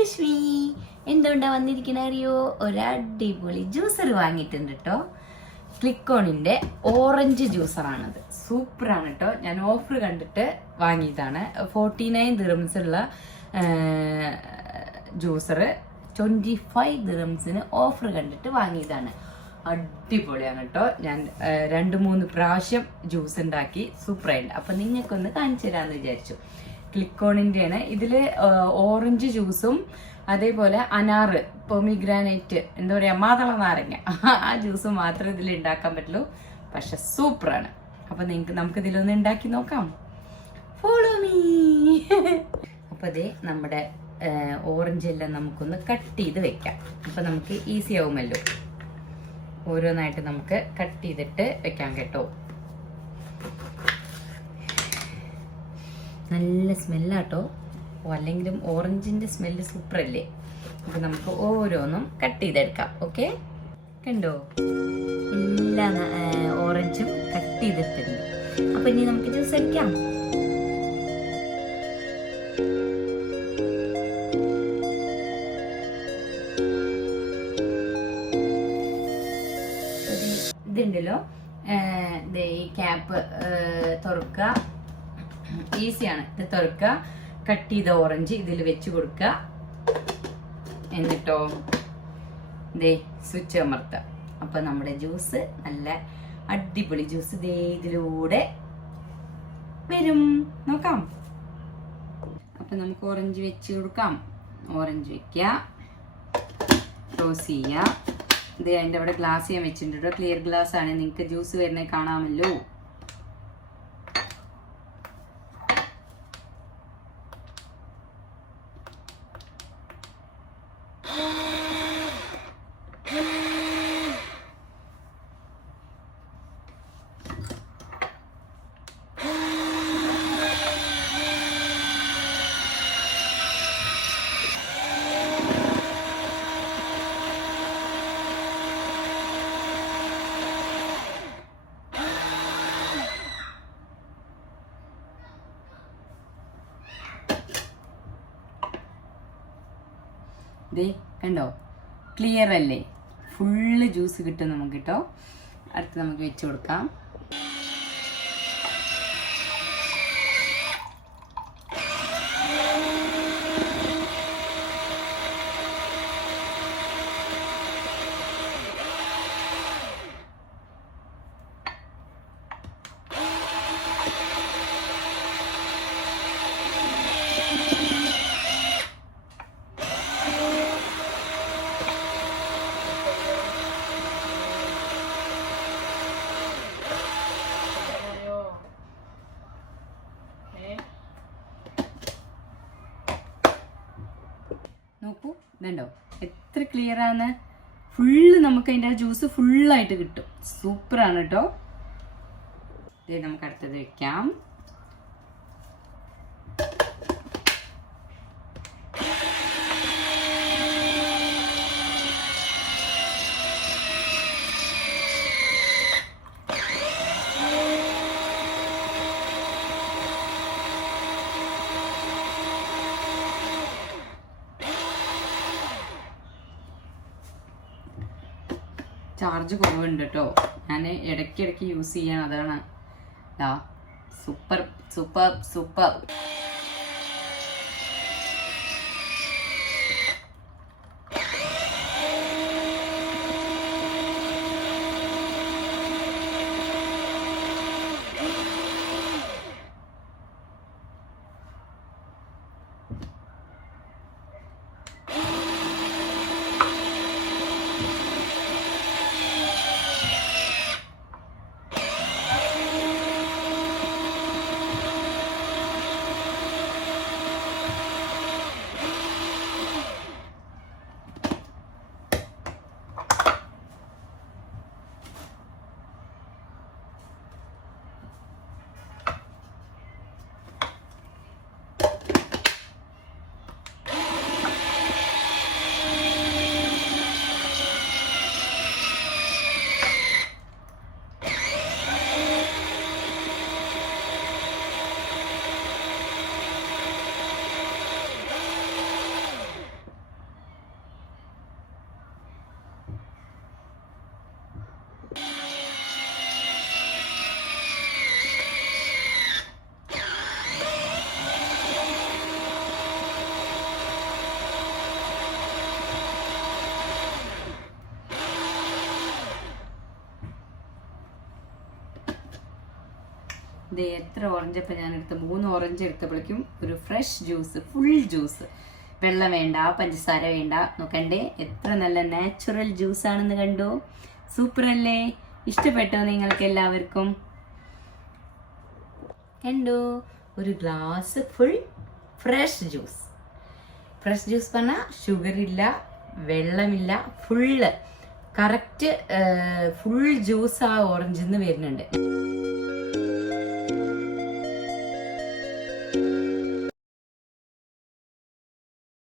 സുശ്മി എന്തുകൊണ്ടാ വന്നിരിക്കണ അറിയോ? ഒരടിപൊളി ജ്യൂസർ വാങ്ങിയിട്ടുണ്ട് കേട്ടോ. ക്ലിക്കോണിന്റെ ഓറഞ്ച് ജ്യൂസറാണത്. സൂപ്പറാണ് കേട്ടോ. ഞാൻ ഓഫർ കണ്ടിട്ട് വാങ്ങിയതാണ്. 49 ദിറംസ് ഉള്ള ജ്യൂസർ 25 ദിറംസിന് ഓഫർ കണ്ടിട്ട് വാങ്ങിയതാണ്. അടിപൊളിയാണ് കേട്ടോ. ഞാൻ 2-3 പ്രാവശ്യം ജ്യൂസ് ഉണ്ടാക്കി സൂപ്പറായിട്ട്. അപ്പം നിങ്ങൾക്കൊന്ന് കാണിച്ചു തരാമെന്ന് വിചാരിച്ചു. ക്ലിക്കോണിൻ്റെയാണ്. ഇതിൽ ഓറഞ്ച് ജ്യൂസും അതേപോലെ അനാറ്, പൊമിഗ്രാനൈറ്റ്, എന്താ പറയുക, മാതള നാരങ്ങ, ആ ജ്യൂസ് മാത്രമേ ഇതിൽ ഉണ്ടാക്കാൻ പറ്റുള്ളൂ. പക്ഷെ സൂപ്പറാണ്. അപ്പം നമുക്ക് ഇതിലൊന്ന് ഉണ്ടാക്കി നോക്കാം. Follow me. അപ്പം അതേ നമ്മുടെ ഓറഞ്ച് എല്ലാം നമുക്കൊന്ന് കട്ട് ചെയ്ത് വെക്കാം. അപ്പം നമുക്ക് ഈസി ആവുമല്ലോ. ഓരോന്നായിട്ട് നമുക്ക് കട്ട് ചെയ്തിട്ട് വെക്കാം കേട്ടോ. നല്ല സ്മെല്ലാട്ടോ. അല്ലെങ്കിലും ഓറഞ്ചിൻ്റെ സ്മെല്ല് സൂപ്പറല്ലേ. അപ്പം നമുക്ക് ഓരോന്നും കട്ട് ചെയ്തെടുക്കാം. ഓക്കെ, കണ്ടോ, എല്ലാ ഓറഞ്ചും കട്ട് ചെയ്തിട്ടുണ്ട്. അപ്പം ഇനി നമുക്ക് ജ്യൂസ് അടിക്കാം. ഇതുണ്ടല്ലോ, ഈ ക്യാപ്പ് തുറക്കുക. ഈസിയാണ്. ഇത് തുറക്കുക, കട്ട് ചെയ്ത ഓറഞ്ച് ഇതിൽ വെച്ച് കൊടുക്കുക. എന്നിട്ടോ ദേ സ്വിച്ച് അമർത്തുക. അപ്പൊ നമ്മുടെ ജ്യൂസ്, നല്ല അടിപൊളി ജ്യൂസ് ദേ ഇതിലൂടെ വരും. നോക്കാം. അപ്പൊ നമുക്ക് ഓറഞ്ച് വെച്ച് കൊടുക്കാം. ഓറഞ്ച് വെക്കുക, ക്ലോസ് ചെയ്യുക. ഇത് അതിൻ്റെ അവിടെ ഗ്ലാസ് ചെയ്യാൻ വെച്ചിട്ടുണ്ട്. ക്ലിയർ ഗ്ലാസ് ആണ്. നിങ്ങൾക്ക് ജ്യൂസ് വരുന്നത് കാണാമല്ലോ. ദേ കണ്ടോ, ക്ലിയർ അല്ലേ? ഫുള്ള് ജ്യൂസ് കിട്ടും നമുക്ക് കേട്ടോ. അടുത്ത് നമുക്ക് വെച്ച് കൊടുക്കാം. നോക്കൂ, ഇതുണ്ടോ എത്ര ക്ലിയർ ആണ്. ഫുള്ള് നമുക്ക് അതിൻ്റെ ജ്യൂസ് ഫുള്ളായിട്ട് കിട്ടും. സൂപ്പറാണ് കേട്ടോ. ഇത് നമുക്ക് അടുത്തത് വെക്കാം. ചാർജ് കുറവുണ്ട് കേട്ടോ. ഞാൻ ഇടയ്ക്കിടയ്ക്ക് യൂസ് ചെയ്യാൻ, അതാണ്. Super super super. ഇത് എത്ര ഓറഞ്ച് അപ്പം ഞാൻ എടുത്ത 3 ഓറഞ്ച് എടുത്തപ്പോഴേക്കും ഒരു ഫ്രഷ് ജ്യൂസ്, ഫുൾ ജ്യൂസ്. വെള്ളം വേണ്ട, പഞ്ചസാര വേണ്ട. നോക്കണ്ടേ എത്ര നല്ല നാച്ചുറൽ ജ്യൂസ് ആണെന്ന് കണ്ടു. സൂപ്പർ അല്ലേ? ഇഷ്ടപ്പെട്ടോ നിങ്ങൾക്ക് എല്ലാവർക്കും? കണ്ടു ഒരു glass full fresh juice. Fresh juice പറഞ്ഞാൽ ഷുഗറില്ല, വെള്ളമില്ല, ഫുള്ള് കറക്റ്റ് ഫുൾ ജ്യൂസ് ആ ഓറഞ്ചിൽ നിന്ന് വരുന്നുണ്ട്.